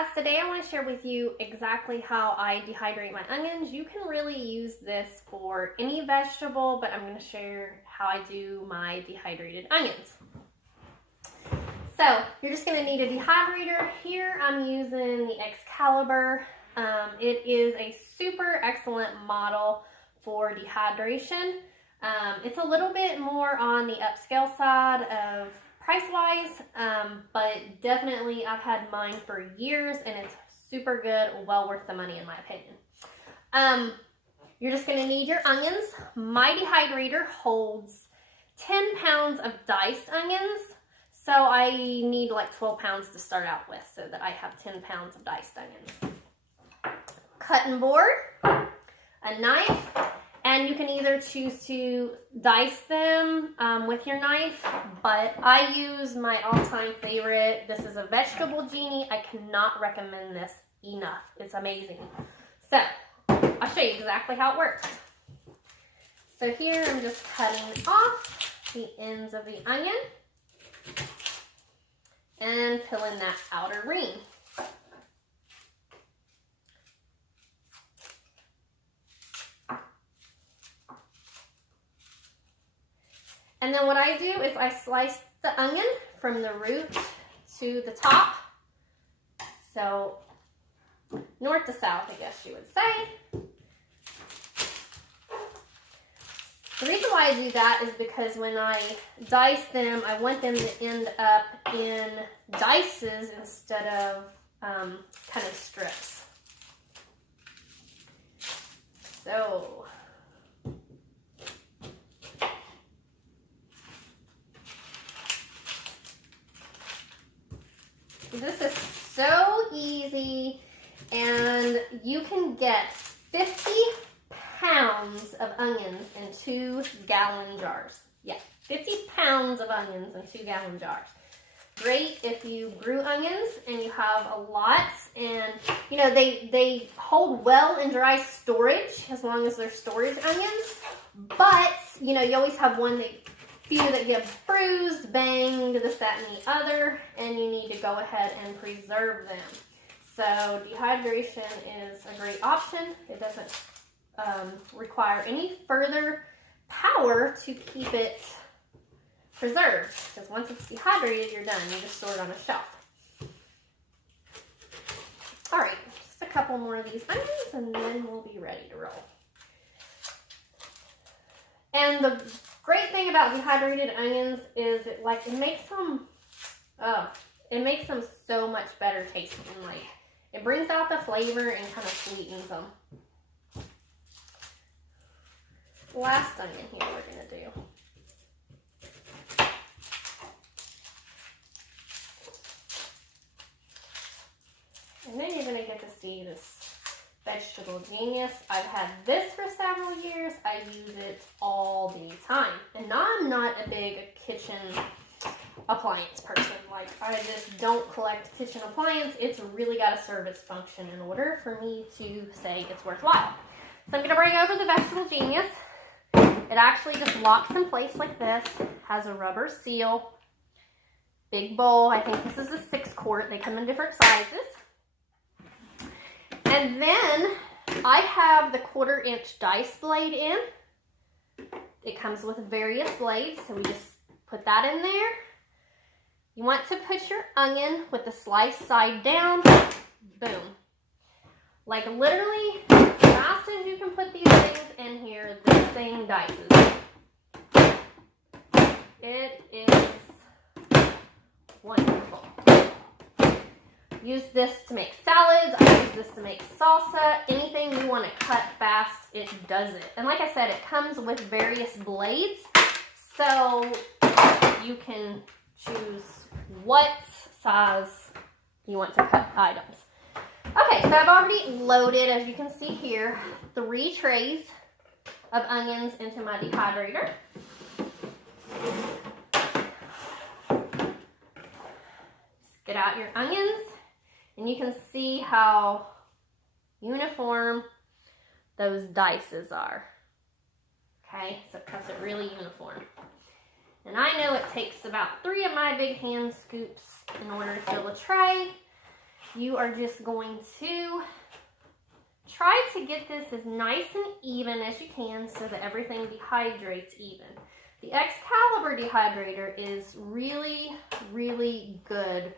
guys, today I want to share with you exactly how I dehydrate my onions. You can really use this for any vegetable, but I'm going to share how I do my dehydrated onions. So you're just going to need a dehydrator. Here I'm using the Excalibur. It is a super excellent model for dehydration. It's a little bit more on the upscale side of price-wise, but definitely I've had mine for years and it's super good, well worth the money in my opinion. You're just going to need your onions. My dehydrator holds 10 pounds of diced onions, so I need like 12 pounds to start out with so that I have 10 pounds of diced onions. Cutting board, a knife, and you can either choose to dice them with your knife, but I use my all-time favorite. This is a vegetable genie. I cannot recommend this enough. It's amazing. So, I'll show you exactly how it works. So here I'm just cutting off the ends of the onion and peeling that outer ring. And then what I do is I slice the onion from the root to the top. So north to south, I guess you would say. The reason why I do that is because when I dice them, I want them to end up in dices instead of kind of strips. So this is so easy, and you can get 50 pounds of onions in 2-gallon jars. Yeah, 50 pounds of onions in 2-gallon jars. Great if you grew onions and you have a lot, and you know they hold well in dry storage as long as they're storage onions. But you know you always have few that get bruised, banged, this, that, and the other, and you need to go ahead and preserve them. So dehydration is a great option. It doesn't require any further power to keep it preserved, because once it's dehydrated, you're done. You just store it on a shelf. All right, just a couple more of these onions, and then we'll be ready to roll. And the great thing about dehydrated onions is it makes them so much better tasting. Like it brings out the flavor and kind of sweetens them. Last onion here we're gonna do. And then you're gonna get to see this vegetable genius. I've had this for several years. I use it all the time. And now I'm not a big kitchen appliance person. Like I just don't collect kitchen appliance. It's really got to serve its function in order for me to say it's worthwhile. So I'm gonna bring over the vegetable genius. It actually just locks in place like this. Has a rubber seal. Big bowl. I think this is a 6-quart. They come in different sizes. And then I have the 1/4-inch dice blade in. It comes with various blades, so we just put that in there. You want to put your onion with the slice side down. Boom. Like literally, as fast as you can put these things in here, this thing dices. It is wonderful. Use this to make salads. I use this to make salsa. Anything you want to cut fast, it does it. And like I said, it comes with various blades, so you can choose what size you want to cut items. Okay, so I've already loaded, as you can see here, 3 trays of onions into my dehydrator. Just get out your onions. And you can see how uniform those dices are. Okay, so it cuts it really uniform. And I know it takes about 3 of my big hand scoops in order to fill a tray. you are just going to try to get this as nice and even as you can so that everything dehydrates even. The Excalibur dehydrator is really, really good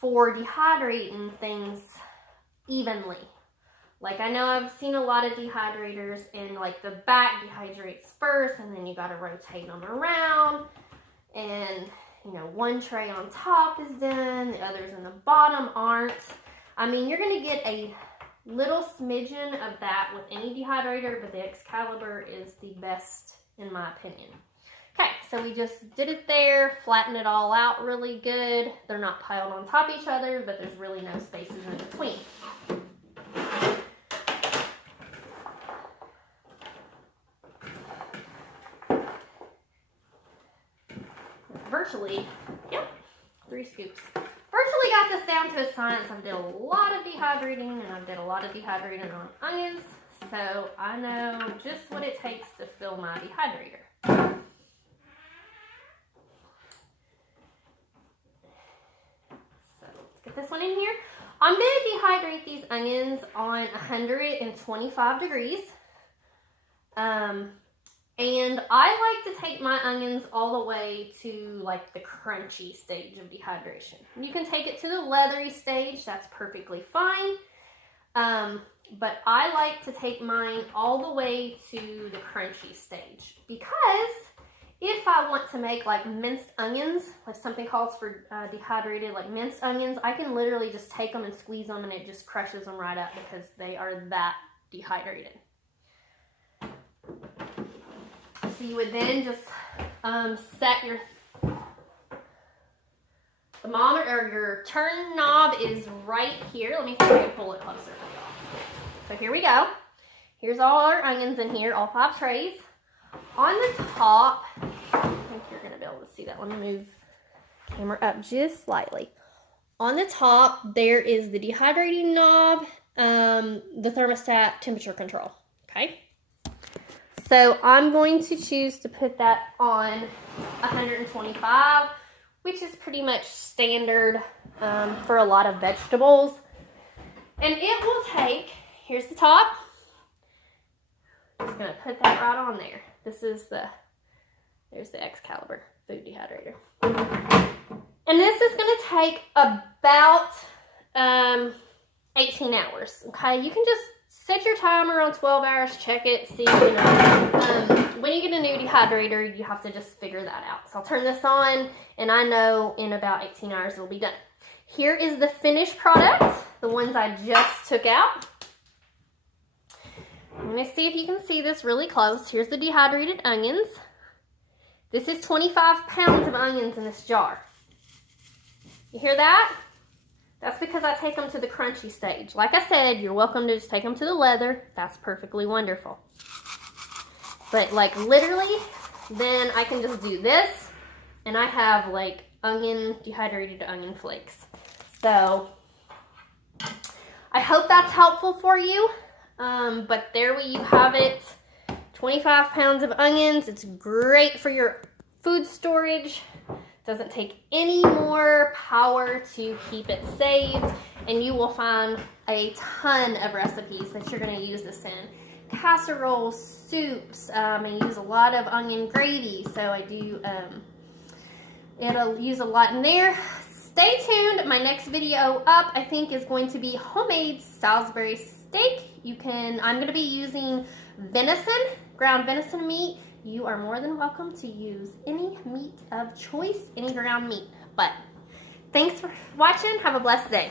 for dehydrating things evenly. Like, I know I've seen a lot of dehydrators and like the back dehydrates first and then you got to rotate them around, and you know, one tray on top is done, the others in the bottom aren't. I mean, you're going to get a little smidgen of that with any dehydrator, but the Excalibur is the best in my opinion. Okay, so we just did it there, flattened it all out really good. They're not piled on top of each other, but there's really no spaces in between. Virtually, yep, 3 scoops. Virtually got this down to a science. I've did a lot of dehydrating, and I've did a lot of dehydrating on onions, so I know just what it takes to fill my dehydrator. So let's get this one in here. I'm going to dehydrate these onions on 125 degrees. And I like to take my onions all the way to like the crunchy stage of dehydration. You can take it to the leathery stage, that's perfectly fine. But I like to take mine all the way to the crunchy stage, because if I want to make like minced onions, like something calls for dehydrated like minced onions, I can literally just take them and squeeze them and it just crushes them right up because they are that dehydrated. So you would then just set your thermometer, or your turn knob is right here. Let me see if I can pull it closer. So here we go. Here's all our onions in here, all 5 trays. On the top, I think you're going to be able to see that. Let me move the camera up just slightly. On the top, there is the dehydrating knob, the thermostat temperature control. Okay. So I'm going to choose to put that on 125, which is pretty much standard for a lot of vegetables. And it will take, here's the top. I'm just going to put that right on there. This is there's the Excalibur food dehydrator. And this is going to take about 18 hours. Okay, you can just set your timer on 12 hours, check it, see, you know. When you get a new dehydrator, you have to just figure that out. So I'll turn this on, and I know in about 18 hours it'll be done. Here is the finished product, the ones I just took out. I'm going to see if you can see this really close. Here's the dehydrated onions. This is 25 pounds of onions in this jar. You hear that? That's because I take them to the crunchy stage. Like I said, you're welcome to just take them to the leather. That's perfectly wonderful. But like literally, then I can just do this, and I have like dehydrated onion flakes. So I hope that's helpful for you. But there you have it. 25 pounds of onions. It's great for your food storage. Doesn't take any more power to keep it saved, and you will find a ton of recipes that you're going to use this in. Casseroles, soups, I use a lot of onion gravy, so I do, it'll use a lot in there. Stay tuned. My next video up, I think, is going to be homemade Salisbury steak. I'm going to be using venison, ground venison meat. You are more than welcome to use any meat of choice, any ground meat. But thanks for watching. Have a blessed day.